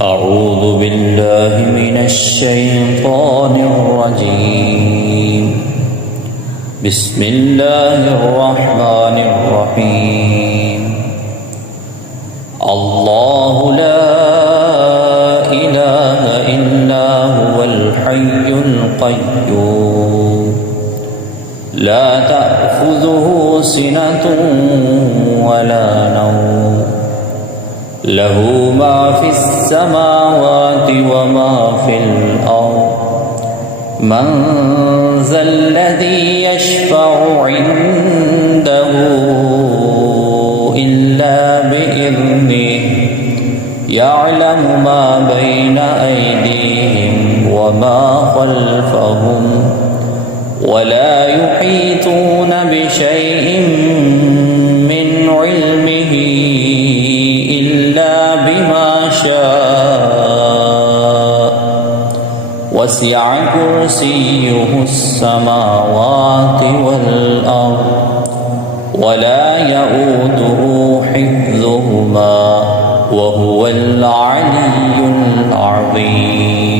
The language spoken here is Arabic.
أعوذ بالله من الشيطان الرجيم. بسم الله الرحمن الرحيم. الله لا إله إلا هو الحي القيوم لا تأخذه سنة ولا نوم له ما في السماوات وما في الأرض من ذا الذي يشفع عنده إلا بإذنه يعلم ما بين أيديهم وما خلفهم ولا يحيطون بشيء من علمه إلا بما شاء وسع كرسيه السماوات والأرض ولا يؤوده حفظهما وهو العلي العظيم.